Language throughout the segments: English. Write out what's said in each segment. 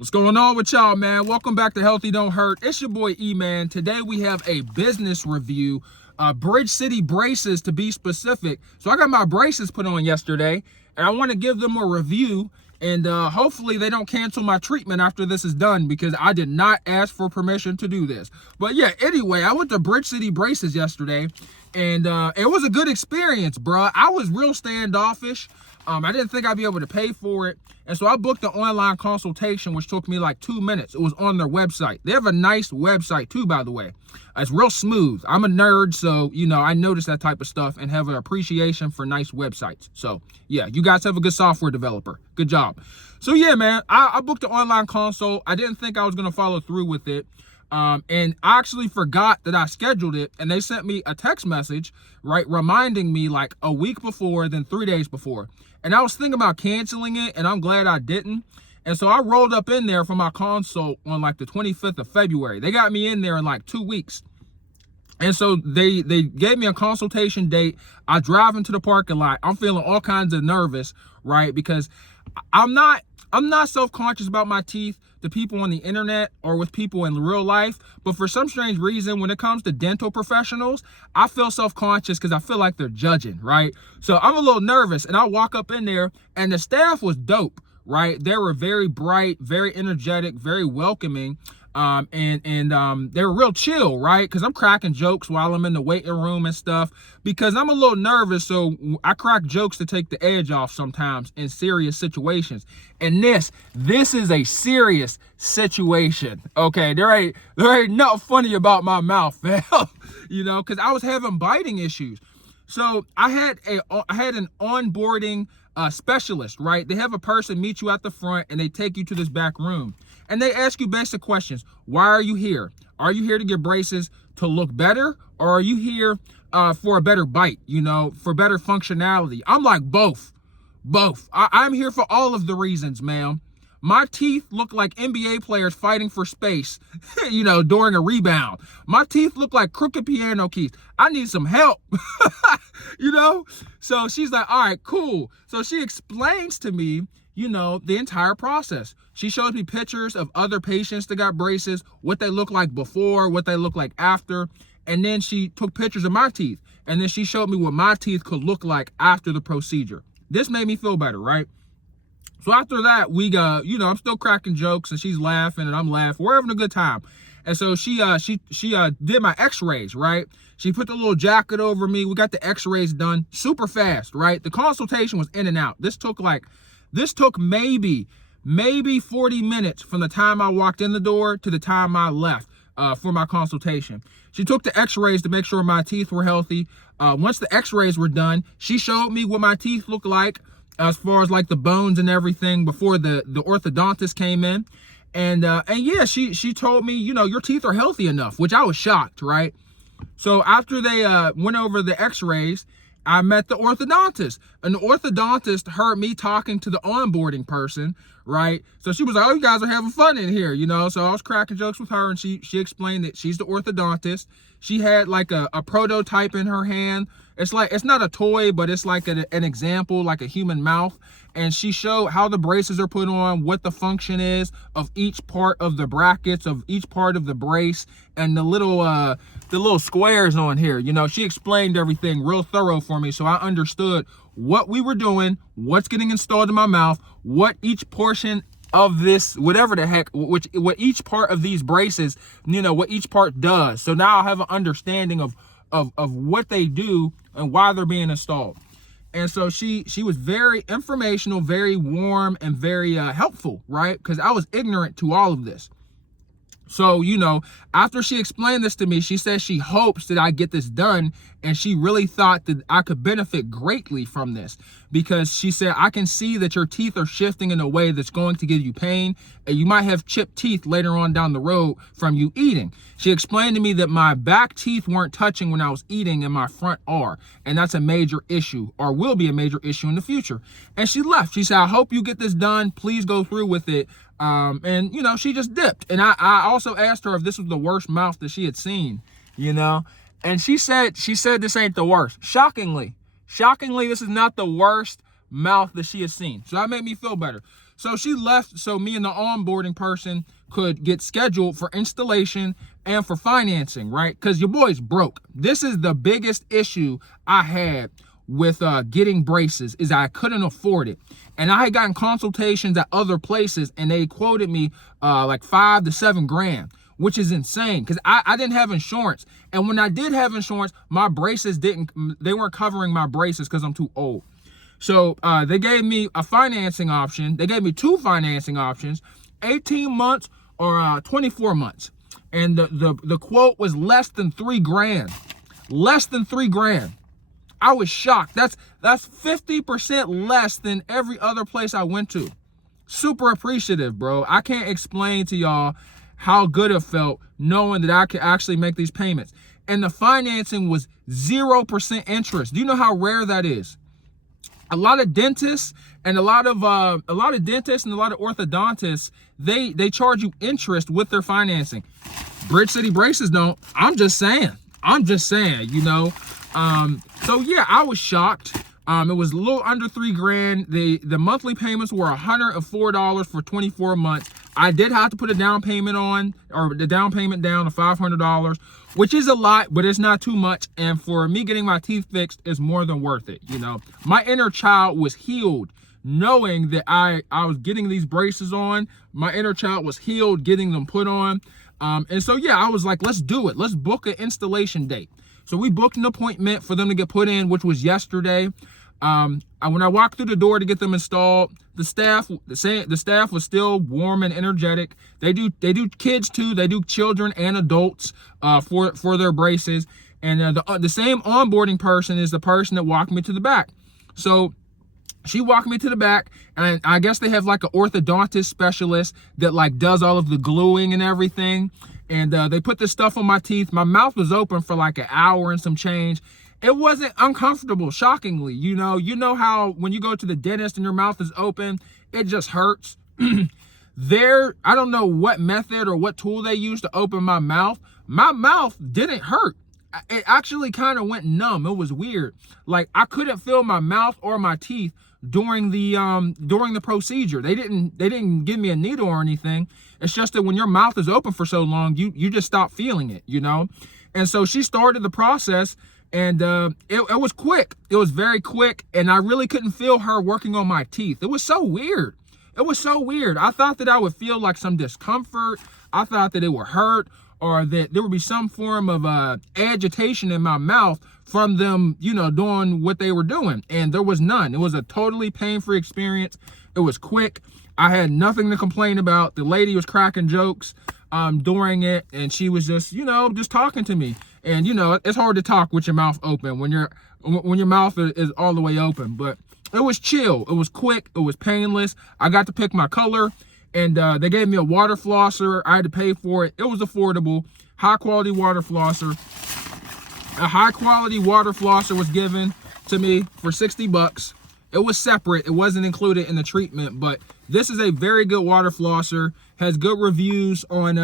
What's going on with y'all, man? Welcome back to Healthy Don't Hurt. It's your boy E-Man. Today we have a business review, Bridge City braces to be specific. So I got my braces put on yesterday, and I want to give them a review, and hopefully they don't cancel my treatment after this is done, because I did not ask for permission to do this. But yeah, anyway, I went to Bridge City braces yesterday, and it was a good experience, bro. I was real standoffish. I didn't think I'd be able to pay for it. And so I booked an online consultation, which took me like 2 minutes. It was on their website. They have a nice website too, by the way. It's real smooth. I'm a nerd, so, you know, I notice that type of stuff and have an appreciation for nice websites. So, yeah, you guys have a good software developer. Good job. So, yeah, man, I booked an online consult. I didn't think I was going to follow through with it. And I actually forgot that I scheduled it, and they sent me a text message, right, reminding me like a week before, then 3 days before. And I was thinking about canceling it, and I'm glad I didn't. And so I rolled up in there for my consult on like the 25th of February. They got me in there in like 2 weeks. And so they gave me a consultation date. I drive into the parking lot. I'm feeling all kinds of nervous, right? Because I'm not self-conscious about my teeth to people on the internet or with people in real life, but for some strange reason, when it comes to dental professionals, I feel self-conscious because I feel like they're judging, right? So I'm a little nervous, and I walk up in there, and the staff was dope, right? They were very bright, very energetic, very welcoming, and they were real chill, right? Because I'm cracking jokes while I'm in the waiting room and stuff, because I'm a little nervous, so I crack jokes to take the edge off sometimes in serious situations. And this is a serious situation, okay? There ain't nothing funny about my mouth, man. You know, because I was having biting issues. So I had an onboarding specialist, right? They have a person meet you at the front, and they take you to this back room. And they ask you basic questions. Why are you here? Are you here to get braces to look better? Or are you here for a better bite, you know, for better functionality? I'm like, both. I'm here for all of the reasons, ma'am. My teeth look like NBA players fighting for space, you know, during a rebound. My teeth look like crooked piano keys. I need some help, you know? So she's like, all right, cool. So she explains to me, you know, the entire process. She shows me pictures of other patients that got braces, what they look like before, what they look like after. And then she took pictures of my teeth. And then she showed me what my teeth could look like after the procedure. This made me feel better, right? So after that, we got, you know, I'm still cracking jokes, and she's laughing and I'm laughing. We're having a good time. And so she did my x-rays, right? She put the little jacket over me. We got the x-rays done super fast, right? The consultation was in and out. This took maybe 40 minutes from the time I walked in the door to the time I left for my consultation. She took the x-rays to make sure my teeth were healthy. Once the x-rays were done, she showed me what my teeth looked like as far as like the bones and everything before the orthodontist came in. And yeah, she told me, you know, your teeth are healthy enough, which I was shocked, right? So after they went over the x-rays, I met the orthodontist, and the orthodontist heard me talking to the onboarding person, right? So she was like, oh, you guys are having fun in here, you know? So I was cracking jokes with her, and she explained that she's the orthodontist. She had like a prototype in her hand. It's like, it's not a toy, but it's like an example, like a human mouth. And she showed how the braces are put on, what the function is of each part of the brackets, of each part of the brace, and the little squares on here. You know, she explained everything real thorough for me, so I understood what we were doing, what's getting installed in my mouth, what each portion of this, whatever the heck, what each part of these braces, you know, what each part does. So now I have an understanding of what they do and why they're being installed. And so she was very informational, very warm, and very helpful, right? Because I was ignorant to all of this. So, you know, after she explained this to me, she said she hopes that I get this done, and she really thought that I could benefit greatly from this, because she said, I can see that your teeth are shifting in a way that's going to give you pain, and you might have chipped teeth later on down the road from you eating. She explained to me that my back teeth weren't touching when I was eating, and my front are, and that's a major issue, or will be a major issue in the future. And she left. She said, I hope you get this done. Please go through with it. And, you know, she just dipped. And I also asked her if this was the worst mouth that she had seen, you know, and she said this ain't the worst. Shockingly, this is not the worst mouth that she has seen. So that made me feel better. So she left so me and the onboarding person could get scheduled for installation and for financing, right? Because your boy's broke. This is the biggest issue I had with getting braces, is I couldn't afford it. And I had gotten consultations at other places and they quoted me like $5 to $7 grand, which is insane because I didn't have insurance. And when I did have insurance, my braces they weren't covering my braces because I'm too old. So they gave me a financing option. They gave me 2 financing options, 18 months or 24 months. And the quote was less than $3 grand. Less than $3 grand. I was shocked. That's 50% less than every other place I went to. Super appreciative, bro. I can't explain to y'all how good it felt knowing that I could actually make these payments. And the financing was 0% interest. Do you know how rare that is? A lot of dentists and a lot of orthodontists, they charge you interest with their financing. Bridge City Braces don't. I'm just saying, you know. So yeah, I was shocked. It was a little under $3 grand. The monthly payments were $104 for 24 months. I did have to put a down payment on, or the down payment down to $500, which is a lot, but it's not too much. And for me getting my teeth fixed is more than worth it. You know, my inner child was healed knowing that I was getting these braces on. My inner child was healed getting them put on. And so, yeah, I was like, let's do it. Let's book an installation date. So we booked an appointment for them to get put in, which was yesterday. When I walked through the door to get them installed, the staff was still warm and energetic. They do kids too. They do children and adults for their braces. And the same onboarding person is the person that walked me to the back. So she walked me to the back, and I guess they have like an orthodontist specialist that like does all of the gluing and everything. And they put this stuff on my teeth. My mouth was open for like an hour and some change. It wasn't uncomfortable, shockingly. You know how when you go to the dentist and your mouth is open, it just hurts. I don't know what method or what tool they used to open my mouth. My mouth didn't hurt. It actually kind of went numb. It was weird. Like I couldn't feel my mouth or my teeth during the procedure. They didn't give me a needle or anything. It's just that when your mouth is open for so long, you just stop feeling it, you know? And so she started the process, and it was quick. It was very quick, and I really couldn't feel her working on my teeth. It was so weird. It was so weird. I thought that I would feel like some discomfort. I thought that it would hurt, or that there would be some form of agitation in my mouth from them, you know, doing what they were doing. And there was none. It was a totally pain-free experience. It was quick. I had nothing to complain about. The lady was cracking jokes during it, and she was just, you know, just talking to me. And, you know, it's hard to talk with your mouth open when your mouth is all the way open. But it was chill. It was quick. It was painless. I got to pick my color. And they gave me a water flosser. I had to pay for it. It was affordable. High quality water flosser. A high quality water flosser was given to me for $60. It was separate. It wasn't included in the treatment, but this is a very good water flosser. Has good reviews on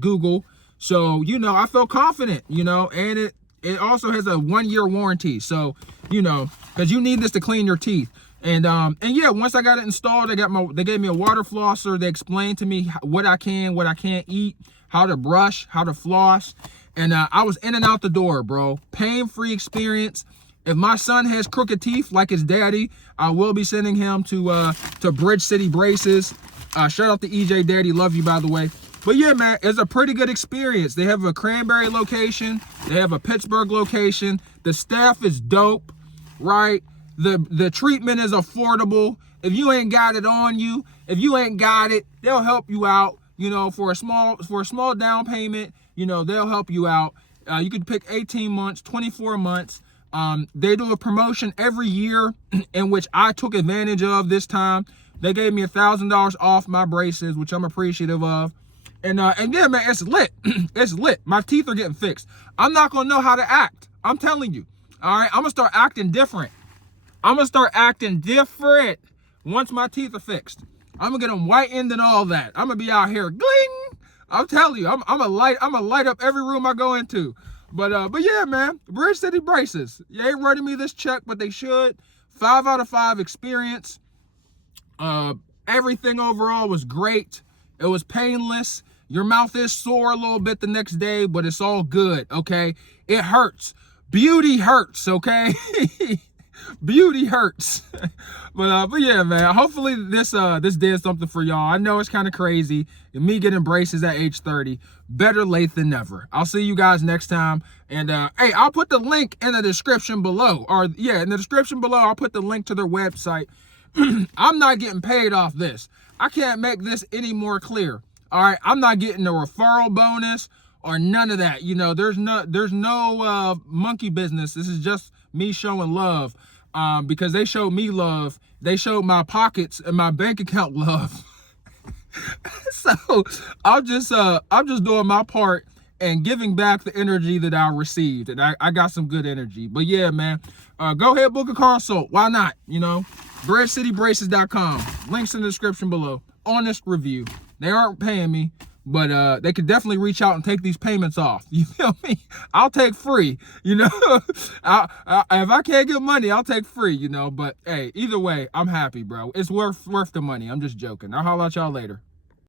Google. So, you know, I felt confident, you know, and it also has a 1-year warranty. So, you know, because you need this to clean your teeth. And yeah, once I got it installed, they gave me a water flosser. They explained to me what I can't eat, how to brush, how to floss. And I was in and out the door, bro. Pain-free experience. If my son has crooked teeth like his daddy, I will be sending him to Bridge City Braces. Shout out to EJ Daddy. Love you, by the way. But yeah, man, it's a pretty good experience. They have a Cranberry location. They have a Pittsburgh location. The staff is dope, right? The treatment is affordable. If you ain't got it on you, if you ain't got it, they'll help you out. You know, for a small down payment, you know, they'll help you out. You could pick 18 months, 24 months. They do a promotion every year in which I took advantage of this time. They gave me $1,000 off my braces, which I'm appreciative of. And yeah, man, it's lit. It's lit. My teeth are getting fixed. I'm not gonna know how to act. I'm telling you. All right, I'm gonna start acting different. Once my teeth are fixed. I'm gonna get them whitened and all that. I'm gonna be out here, gling. I'm telling you, I'm gonna light up every room I go into. But yeah, man, Bridge City Braces. They ain't writing me this check, but they should. 5 out of 5 experience. Everything overall was great. It was painless. Your mouth is sore a little bit the next day, but it's all good, okay? It hurts. Beauty hurts, okay? Beauty hurts. But yeah, man, hopefully this did something for y'all. I know it's kind of crazy. Me getting braces at age 30. Better late than never. I'll see you guys next time. And hey, I'll put the link in the description below. Or yeah, in the description below, I'll put the link to their website. I'm not getting paid off this. I can't make this any more clear. All right, I'm not getting a referral bonus or none of that. You know, there's no monkey business. This is just me showing love. Because they showed me love. They showed my pockets and my bank account love. So I'm just doing my part and giving back the energy that I received. And I got some good energy. But yeah, man, go ahead, book a consult. Why not? You know, bridgecitybraces.com. Links in the description below. Honest review. They aren't paying me, but they could definitely reach out and take these payments off. You feel me? I'll take free, you know. If I can't get money, I'll take free, you know. But hey, either way, I'm happy, bro. It's worth the money. I'm just joking. I'll holler at y'all later.